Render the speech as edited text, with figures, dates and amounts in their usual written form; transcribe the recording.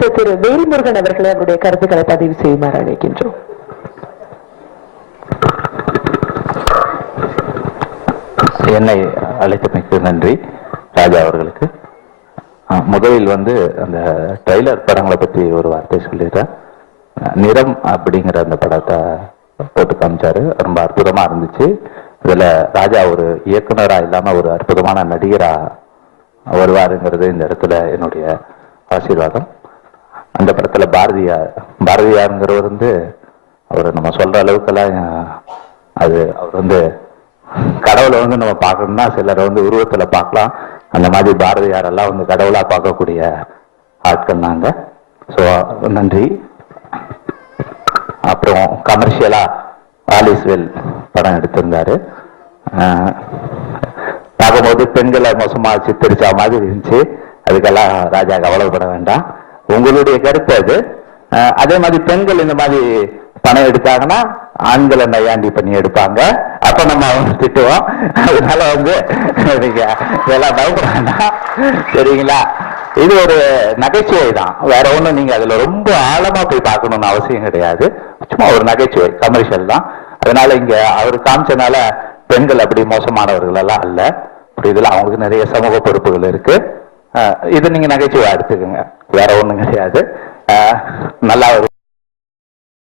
திரு வேல்முருகன் அவர்களை அவருடைய கருத்துக்களை பதிவு செய்யுமாறு அழைக்கின்றோம். என்னை அழைத்தமைக்கு நன்றி ராஜா அவர்களுக்கு. முதலில் அந்த ட்ரெய்லர் படங்களை பற்றி ஒரு வார்த்தை சொல்லிடுறேன். நிறம் அப்படிங்கிற அந்த படத்தை போட்டு காமிச்சாரு, ரொம்ப அற்புதமா இருந்துச்சு. இதுல ராஜா ஒரு இயக்குனரா இல்லாம ஒரு அற்புதமான நடிகரா வருவாருங்கிறது இந்த இடத்துல என்னுடைய ஆசீர்வாதம். அந்த படத்துல பாரதியாருங்கிறவர் அவர் நம்ம சொல்ற அளவுக்கெல்லாம் அது அவர் கடவுளை நம்ம பார்க்கணும்னா சிலர் உருவத்துல பார்க்கலாம். அந்த மாதிரி பாரதியாரெல்லாம் கடவுளா பார்க்கக்கூடிய ஆட்கள் நாங்க. ஸோ நன்றி. அப்புறம் கமர்ஷியலா ஆலிஸ்வெல் படம் எடுத்திருந்தாரு. பார்க்கும்போது பெண்களை மோசமா சித்தரிச்சா மாதிரி இருந்துச்சு. அதுக்கெல்லாம் ராஜா கவலைப்பட வேண்டாம், உங்களுடைய கருத்து அது. அதே மாதிரி பெண்கள் இந்த மாதிரி பணம் எடுத்தாங்கன்னா ஆண்களை நையாண்டி பண்ணி எடுப்பாங்க, அப்ப நம்ம அவங்க திட்டுவோம். அதனால நீங்க இதெல்லாம் பயப்பட வேண்டாம், சரிங்களா? இது ஒரு நகைச்சுவை தான், வேற ஒண்ணும் நீங்க அதுல ரொம்ப ஆழமா போய் பார்க்கணும்னு அவசியம் கிடையாது. சும்மா ஒரு நகைச்சுவை, கமர்ஷியல் தான். அதனால இங்க அவர் காமிச்சனால பெண்கள் அப்படி மோசமானவர்கள் எல்லாம் அல்ல. இதுல அவங்களுக்கு நிறைய சமூக பொறுப்புகள் இருக்கு. இது நீங்க நகைச்சுவை எடுத்துக்கோங்க, வேற ஒண்ணும் கிடையாது. நல்லா